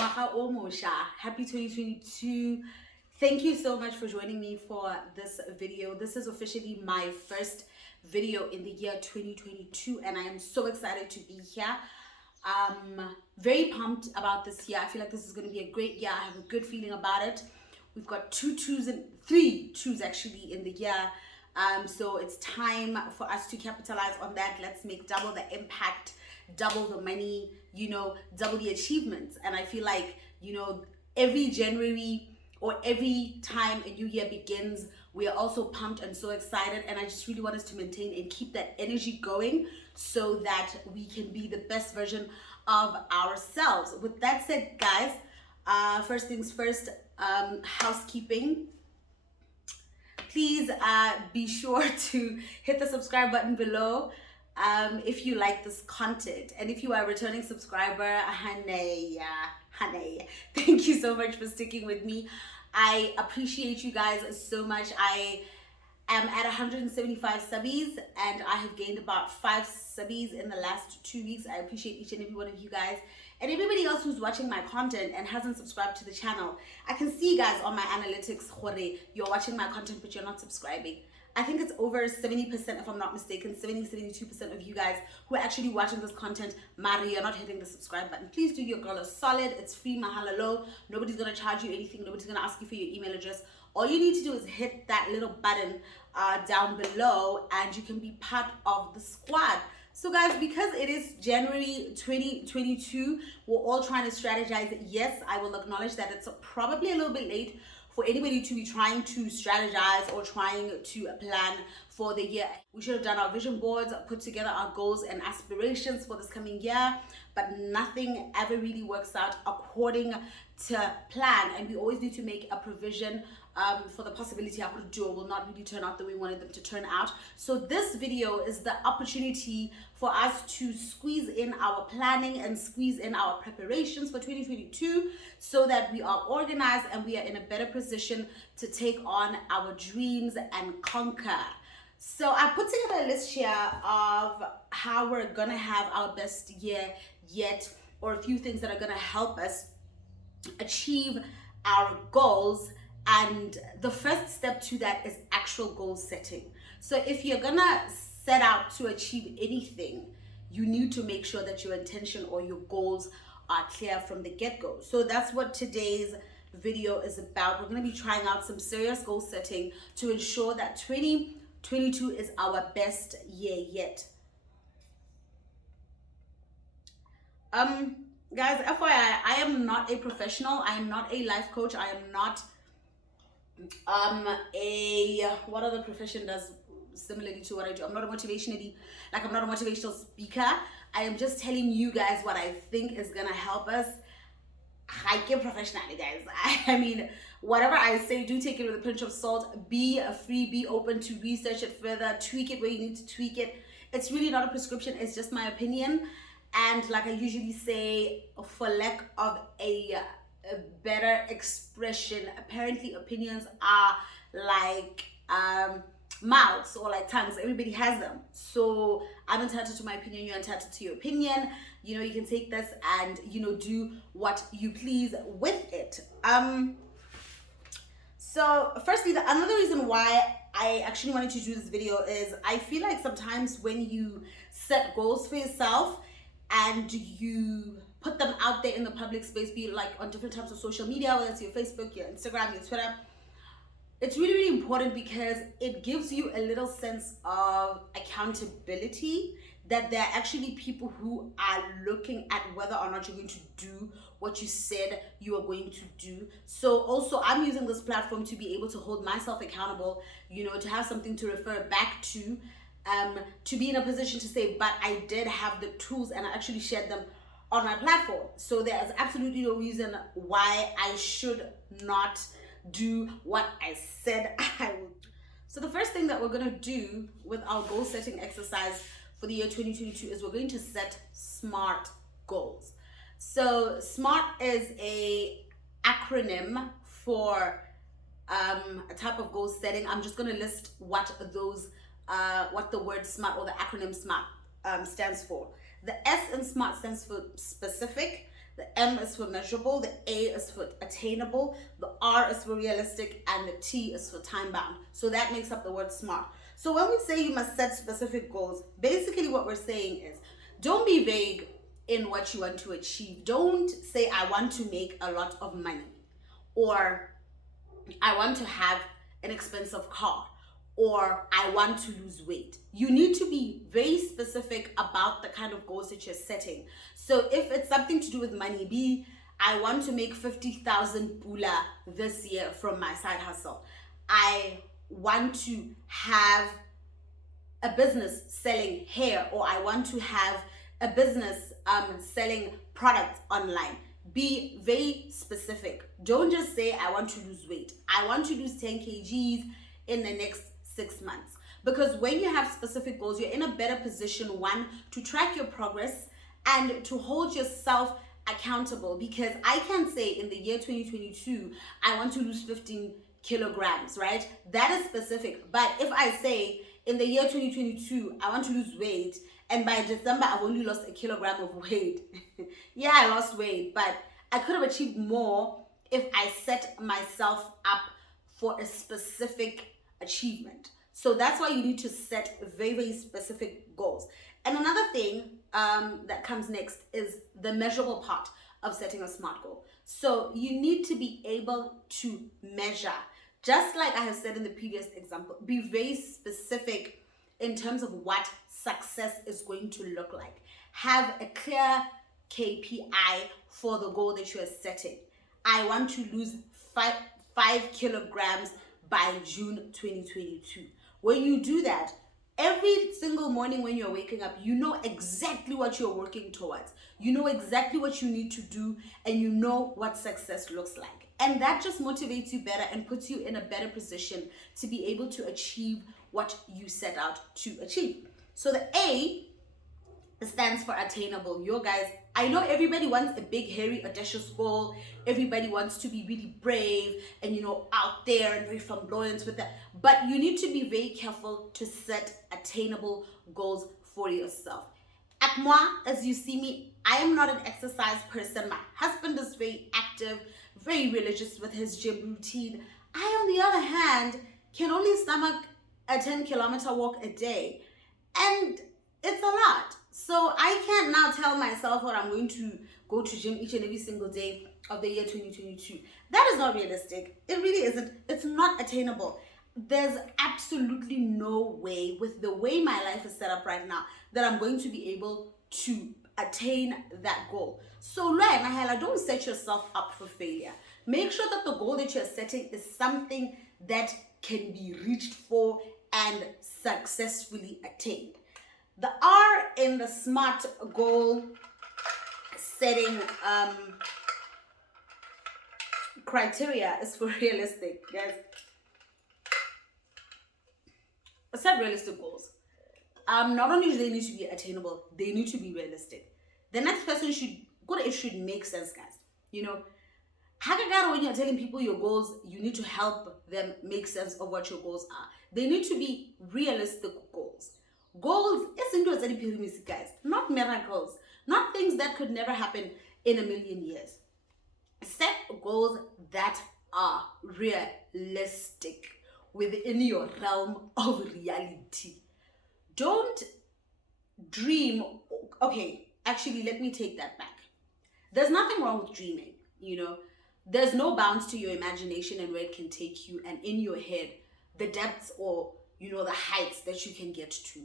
Ngwaga o mosha. Happy 2022. Thank you so much for joining me for this video. This is officially my first video in the year 2022 and I am so excited to be here. Very pumped about this year. I feel like this is going to be a great year. I have a good feeling about it. We've got three twos actually in the year. So it's time for us to capitalize on that. Let's make double the impact, double the money, double the achievements. And I feel like, every January or every time a new year begins, we are also pumped and so excited. And I just really want us to maintain and keep that energy going so that we can be the best version of ourselves. With that said, guys, first things first, housekeeping. Please be sure to hit the subscribe button below if you like this content. And if you are a returning subscriber, honey, thank you so much for sticking with me. I appreciate you guys so much. I am at 175 subbies and I have gained about 5 subbies in the last 2 weeks. I appreciate each and every one of you guys. And everybody else who's watching my content and hasn't subscribed to the channel. I can see, guys, on my analytics, you're watching my content but you're not subscribing. I think it's over 70%, if I'm not mistaken, 72% of you guys who are actually watching this content, Mari, you're not hitting the subscribe button. Please do your girl a solid. It's free, mahalalo. Nobody's going to charge you anything. Nobody's going to ask you for your email address. All you need to do is hit that little button down below and you can be part of the squad. So guys, because it is January 2022, we're all trying to strategize. Yes, I will acknowledge that it's probably a little bit late for anybody to be trying to strategize or trying to plan for the year. We should have done our vision boards, put together our goals and aspirations for this coming year, but nothing ever really works out according to plan. And we always need to make a provision for the possibility our duo will not really turn out the way we wanted them to turn out. So this video is the opportunity for us to squeeze in our planning and squeeze in our preparations for 2022 so that we are organized and we are in a better position to take on our dreams and conquer. So I put together a list here of how we're gonna have our best year yet, or a few things that are gonna help us achieve our goals. And the first step to that is actual goal setting. So if you're gonna set out to achieve anything, you need to make sure that your intention or your goals are clear from the get-go. So that's what today's video is about. We're gonna be trying out some serious goal setting to ensure that 2022 is our best year yet. Guys, FYI, I am not a professional. I am not a life coach. I am not what other profession does similarly to what I do. I'm not a motivational speaker. I am just telling you guys what I think is gonna help us hike professionally, guys. I mean, whatever I say, do take it with a pinch of salt. Be free, be open to research it further, tweak it where you need to tweak it. It's really not a prescription, it's just my opinion. And like I usually say, for lack of a better expression, apparently opinions are like mouths or like tongues. Everybody has them. So I'm entitled to my opinion, you're entitled to your opinion. You can take this and do what you please with it. So firstly, another reason why I actually wanted to do this video is I feel like sometimes when you set goals for yourself and you put them out there in the public space, be it like on different types of social media, whether it's your Facebook, your Instagram, your Twitter, it's really, really important because it gives you a little sense of accountability that there are actually people who are looking at whether or not you're going to do what you said you are going to do. So also I'm using this platform to be able to hold myself accountable, to have something to refer back to be in a position to say, but I did have the tools and I actually shared them on my platform. So there's absolutely no reason why I should not do what I said I would. So the first thing that we're going to do with our goal setting exercise for the year 2022 is we're going to set SMART goals. So SMART is a acronym for a type of goal setting. I'm just going to list what the word SMART or the acronym SMART stands for. The S in SMART stands for specific, The M is for measurable, the A is for attainable, the R is for realistic, and the T is for time bound. So that makes up the word SMART. So when we say you must set specific goals, basically what we're saying is don't be vague in what you want to achieve. Don't say, I want to make a lot of money, or I want to have an expensive car, or I want to lose weight. You need to be very specific about the kind of goals that you're setting. So if it's something to do with money, I want to make 50,000 pula this year from my side hustle. I want to have a business selling hair, or I want to have a business selling products online. Be very specific. Don't just say, I want to lose weight. I want to lose 10 kgs in the next 6 months. Because when you have specific goals, you're in a better position, one, to track your progress and to hold yourself accountable. Because I can say in the year 2022, I want to lose 15 kilograms, right? That is specific. But if I say in the year 2022, I want to lose weight, and by December, I've only lost a kilogram of weight. Yeah, I lost weight, but I could have achieved more if I set myself up for a specific achievement. So that's why you need to set very, very specific goals. And another thing that comes next is the measurable part of setting a SMART goal. So you need to be able to measure. Just like I have said in the previous example, be very specific in terms of what success is going to look like. Have a clear KPI for the goal that you are setting. I want to lose 5 kilograms by June 2022. When you do that, every single morning when you're waking up, you know exactly what you're working towards. You know exactly what you need to do, and you know what success looks like. And that just motivates you better and puts you in a better position to be able to achieve what you set out to achieve. So the A stands for attainable. Yo guys, I know everybody wants a big, hairy, audacious goal. Everybody wants to be really brave and, out there and very flamboyant with that. But you need to be very careful to set attainable goals for yourself. At moi, as you see me, I am not an exercise person. My husband is very active, very religious with his gym routine. I, on the other hand, can only stomach a 10-kilometer walk a day. And it's a lot. So I can't now tell myself what I'm going to go to gym each and every single day of the year 2022. That is not realistic. It really isn't. It's not attainable. There's absolutely no way, with the way my life is set up right now, that I'm going to be able to attain that goal. So don't set yourself up for failure. Make sure that the goal that you're setting is something that can be reached for and successfully attained. The R in the SMART goal setting criteria is for realistic, guys. Set realistic goals. Not only do they need to be attainable, they need to be realistic. The next person should make sense, guys. When you're telling people your goals, you need to help them make sense of what your goals are. They need to be realistic goals. Goals is guys, not miracles, not things that could never happen in a million years. Set goals that are realistic within your realm of reality. Don't dream. Okay, actually, let me take that back. There's nothing wrong with dreaming, There's no bounds to your imagination and where it can take you, and in your head, the depths or, the heights that you can get to.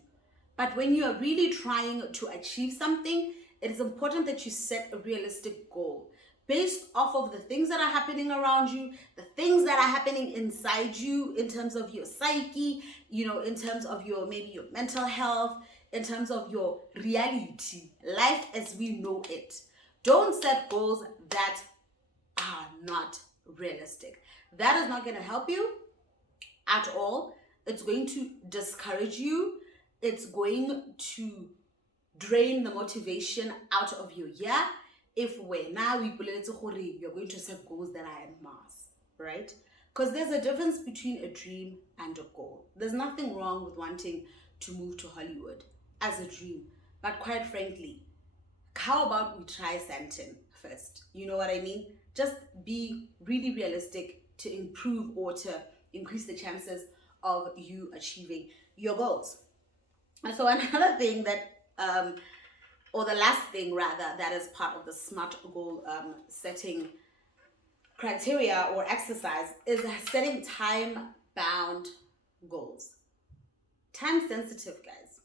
But when you are really trying to achieve something, it is important that you set a realistic goal based off of the things that are happening around you, the things that are happening inside you in terms of your psyche, in terms of your mental health, in terms of your reality, life as we know it. Don't set goals that are not realistic. That is not going to help you at all. It's going to discourage you. It's going to drain the motivation out of your year if you're going to set goals that are en masse, right? Because there's a difference between a dream and a goal. There's nothing wrong with wanting to move to Hollywood as a dream. But quite frankly, how about we try Santin first? You know what I mean? Just be really realistic to improve or to increase the chances of you achieving your goals. And so another thing that, or the last thing rather, that is part of the SMART goal setting criteria or exercise is setting time-bound goals. Time sensitive, guys.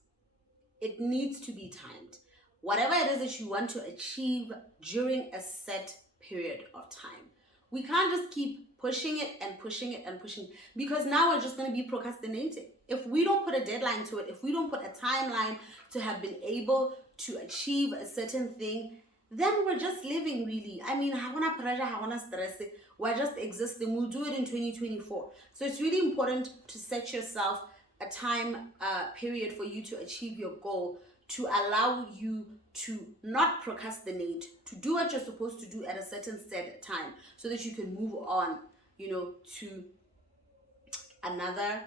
It needs to be timed. Whatever it is that you want to achieve during a set period of time. We can't just keep pushing it and pushing it and pushing it, because now we're just going to be procrastinating. If we don't put a deadline to it, if we don't put a timeline to have been able to achieve a certain thing, then we're just living really. I mean, havana pressure, havana stress. We're just existing. We'll do it in 2024. So it's really important to set yourself a time period for you to achieve your goal, to allow you to not procrastinate, to do what you're supposed to do at a certain set time, so that you can move on, to another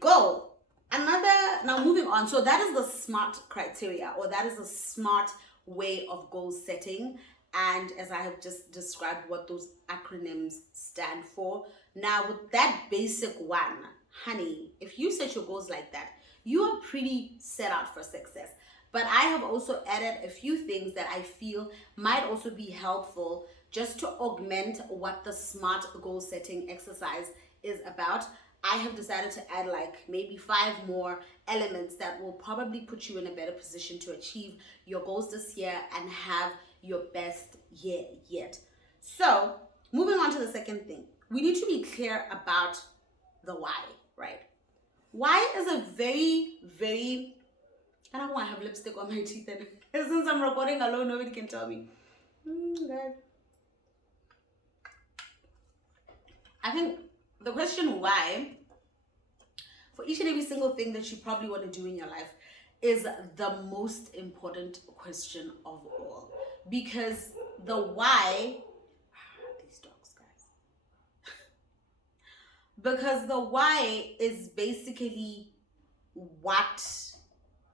goal. Now moving on. So that is the SMART criteria, or that is the SMART way of goal setting. And as I have just described what those acronyms stand for. Now with that basic one, honey, if you set your goals like that, you are pretty set out for success. But I have also added a few things that I feel might also be helpful just to augment what the SMART goal setting exercise is about. I have decided to add like maybe 5 more elements that will probably put you in a better position to achieve your goals this year and have your best year yet. So moving on to the second thing, we need to be clear about the why, right? Why is a very, very, I don't want to have lipstick on my teeth, and since I'm recording alone, nobody can tell me. God. I think the question why, for each and every single thing that you probably want to do in your life, is the most important question of all. Because the why, these dogs, guys. Because the why is basically what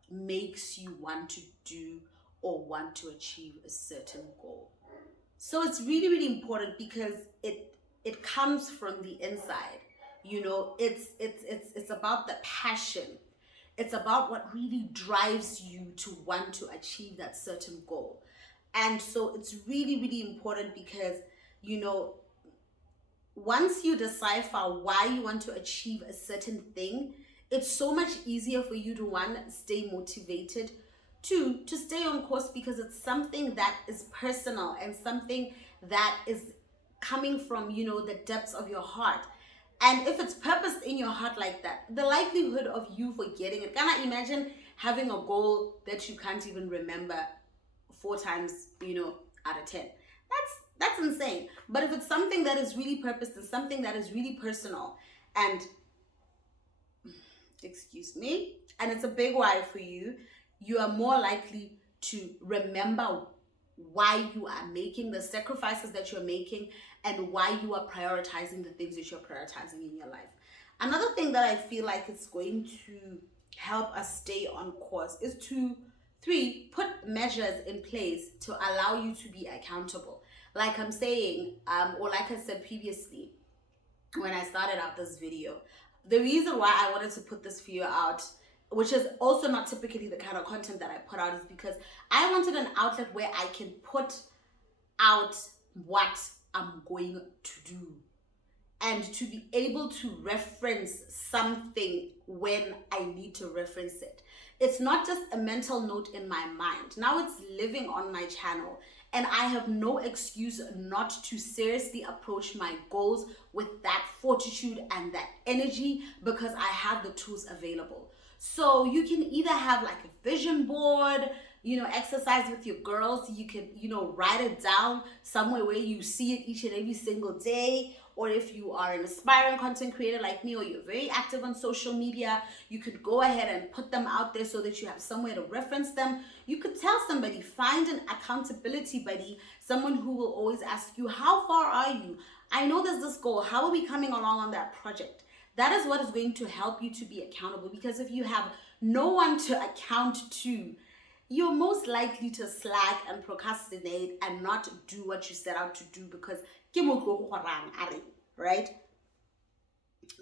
makes you want to do or want to achieve a certain goal. So it's really, really important because it comes from the inside. It's about the passion. It's about what really drives you to want to achieve that certain goal. And so it's really, really important because, once you decipher why you want to achieve a certain thing, it's so much easier for you to, one, stay motivated, two, to stay on course, because it's something that is personal and something that is coming from, the depths of your heart. And if it's purposed in your heart like that, the likelihood of you forgetting it, can I imagine having a goal that you can't even remember 4 times, out of 10? That's insane. But if it's something that is really purposed and something that is really personal and, and it's a big why for you, you are more likely to remember why you are making the sacrifices that you're making and why you are prioritizing the things that you're prioritizing in your life. Another thing that I feel like is going to help us stay on course is to, 3, put measures in place to allow you to be accountable. Like I'm saying, or like I said previously when I started out this video, the reason why I wanted to put this video out, which is also not typically the kind of content that I put out, is because I wanted an outlet where I can put out what I'm going to do and to be able to reference something when I need to reference it. It's not just a mental note in my mind. Now it's living on my channel, and I have no excuse not to seriously approach my goals with that fortitude and that energy, because I have the tools available. So you can either have like a vision board, exercise with your girls. You can, write it down somewhere where you see it each and every single day. Or if you are an aspiring content creator like me, or you're very active on social media, you could go ahead and put them out there so that you have somewhere to reference them. You could tell somebody, find an accountability buddy, someone who will always ask you, how far are you? I know there's this goal. How are we coming along on that project? That is what is going to help you to be accountable, because if you have no one to account to, you're most likely to slack and procrastinate and not do what you set out to do because right?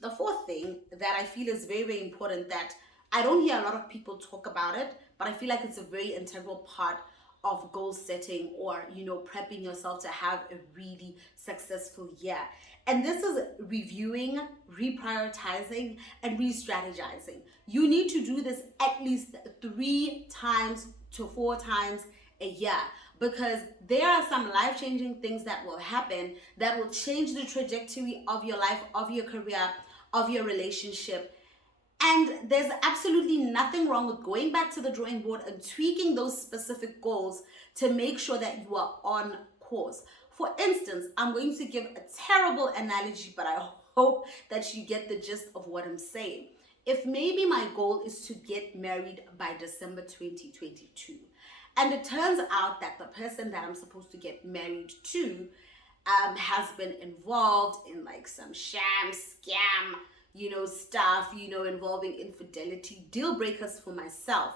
The fourth thing that I feel is very, very important that I don't hear a lot of people talk about it, but I feel like it's a very integral part of goal setting or, prepping yourself to have a really successful year. And this is reviewing, reprioritizing, and re-strategizing. You need to do this at least 3 times to 4 times a year because there are some life-changing things that will happen that will change the trajectory of your life, of your career, of your relationship. And there's absolutely nothing wrong with going back to the drawing board and tweaking those specific goals to make sure that you are on course. For instance, I'm going to give a terrible analogy, but I hope that you get the gist of what I'm saying. If maybe my goal is to get married by December 2022, and it turns out that the person that I'm supposed to get married to has been involved in like some sham, scam, stuff, involving infidelity, deal breakers for myself.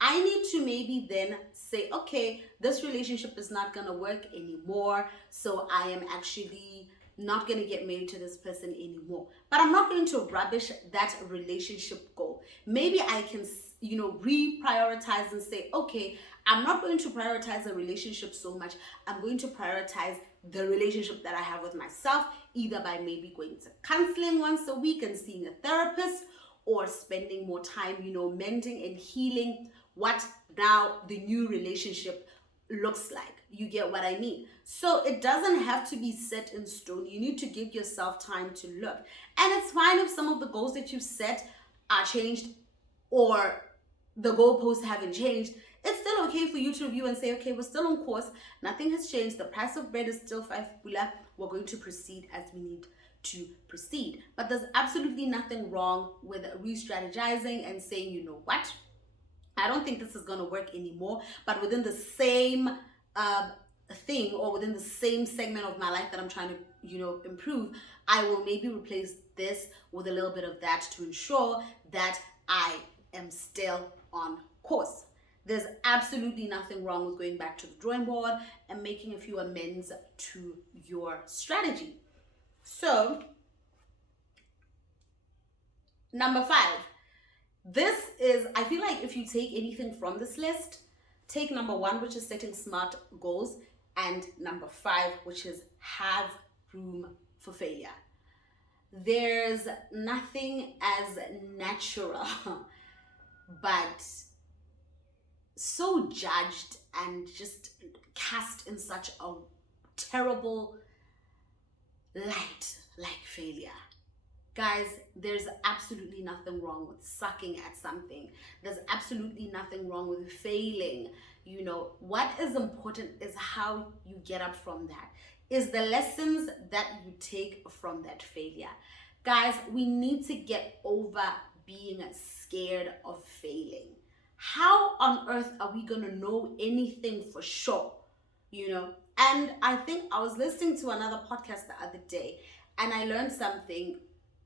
I need to maybe then say, okay, this relationship is not going to work anymore. So I am actually not going to get married to this person anymore. But I'm not going to rubbish that relationship goal. Maybe I can, reprioritize and say, okay, I'm not going to prioritize the relationship so much. I'm going to prioritize the relationship that I have with myself, either by maybe going to counseling once a week and seeing a therapist, or spending more time, mending and healing what now the new relationship looks like. You get what I mean? So it doesn't have to be set in stone. You need to give yourself time to look. And it's fine if some of the goals that you set are changed or the goalposts haven't changed. It's still okay for you to review and say, okay, we're still on course. Nothing has changed. The price of bread is still 5 pula. We're going to proceed as we need to proceed. But there's absolutely nothing wrong with re-strategizing and saying, you know what? I don't think this is going to work anymore. But within the same thing or within the same segment of my life that I'm trying to, improve, I will maybe replace this with a little bit of that to ensure that I am still on course. There's absolutely nothing wrong with going back to the drawing board and making a few amends to your strategy. So, number 5. This is, I feel like if you take anything from this list, take number 1, which is setting SMART goals, and number 5, which is have room for failure. There's nothing as natural, but so judged and just cast in such a terrible light like failure. Guys, there's absolutely nothing wrong with sucking at something. There's absolutely nothing wrong with failing. What is important is how you get up from that, is the lessons that you take from that failure. Guys, we need to get over being scared of failing. How on earth are we going to know anything for sure? And I think I was listening to another podcast the other day and I learned something,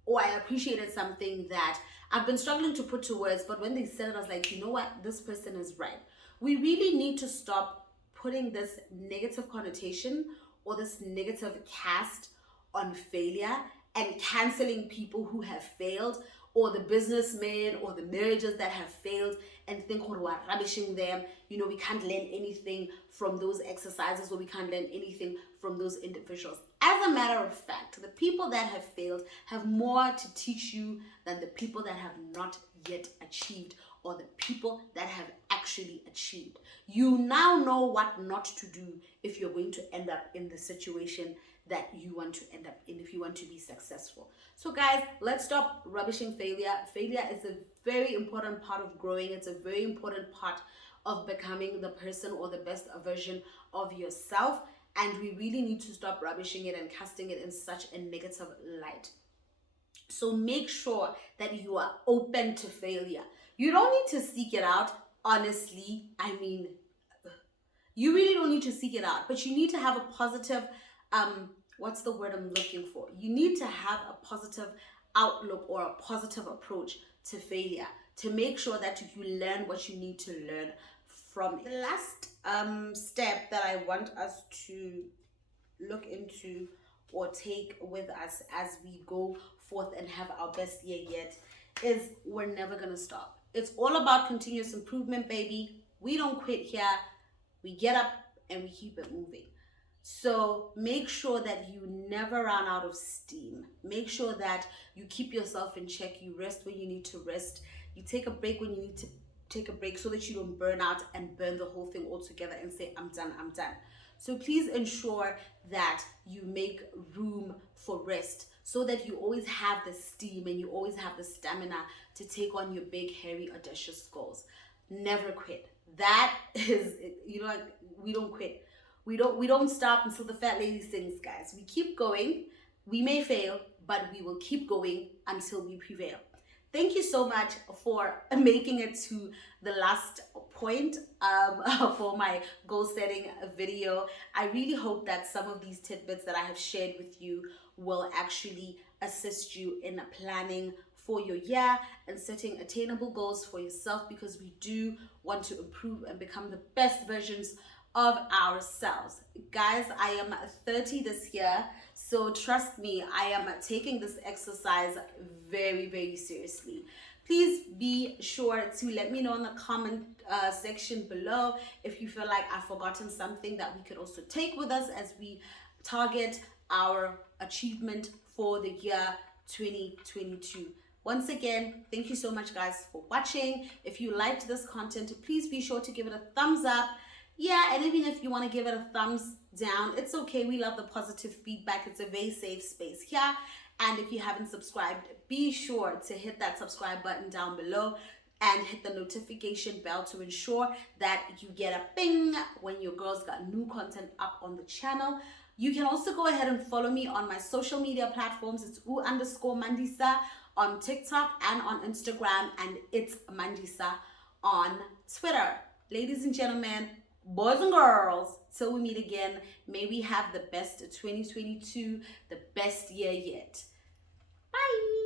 or I appreciated something that I've been struggling to put to words, but when they said it, I was like, you know what? This person is right. We really need to stop putting this negative connotation or this negative cast on failure and canceling people who have failed, or the businessmen or the marriages that have failed, and think, oh, we're rubbishing them. We can't learn anything from those exercises, or we can't learn anything from those individuals. As a matter of fact, the people that have failed have more to teach you than the people that have not yet achieved, or the people that have actually achieved. You now know what not to do if you're going to end up in the situation that you want to end up in, if you want to be successful. So guys, let's stop rubbishing failure. Failure is a very important part of growing. It's a very important part of becoming the person or the best version of yourself. And we really need to stop rubbishing it and casting it in such a negative light. So make sure that you are open to failure. You don't need to seek it out, honestly. You really don't need to seek it out, but you need to have a positive, what's the word I'm looking for? You need to have a positive outlook or a positive approach to failure to make sure that you learn what you need to learn from it. The last step that I want us to look into or take with us as we go forth and have our best year yet is we're never gonna stop. It's all about continuous improvement, baby. We don't quit here. We get up and we keep it moving. So make sure that you never run out of steam. Make sure that you keep yourself in check. You rest when you need to rest. You take a break when you need to take a break so that you don't burn out and burn the whole thing altogether and say, I'm done, I'm done. So please ensure that you make room for rest so that you always have the steam and you always have the stamina to take on your big, hairy, audacious goals. Never quit. That is, we don't quit. We don't stop until the fat lady sings, guys. We keep going. We may fail, but we will keep going until we prevail. Thank you so much for making it to the last point for my goal setting video. I really hope that some of these tidbits that I have shared with you will actually assist you in planning for your year and setting attainable goals for yourself, because we do want to improve and become the best versions of ourselves. Guys, I am 30 this year, so trust me, I am taking this exercise very, very seriously. Please be sure to let me know in the comment section below if you feel like I've forgotten something that we could also take with us as we target our achievement for the year 2022. Once again, thank you so much, guys, for watching. If you liked this content, please be sure to give it a thumbs up. Yeah, and even if you want to give it a thumbs down, it's okay. We love the positive feedback. It's a very safe space here. And if you haven't subscribed, be sure to hit that subscribe button down below and hit the notification bell to ensure that you get a ping when your girls got new content up on the channel. You can also go ahead and follow me on my social media platforms. It's _Mandisa on TikTok and on Instagram, and it's Mandisa on Twitter. Ladies and gentlemen, boys and girls, till we meet again, may we have the best 2022, the best year yet. Bye.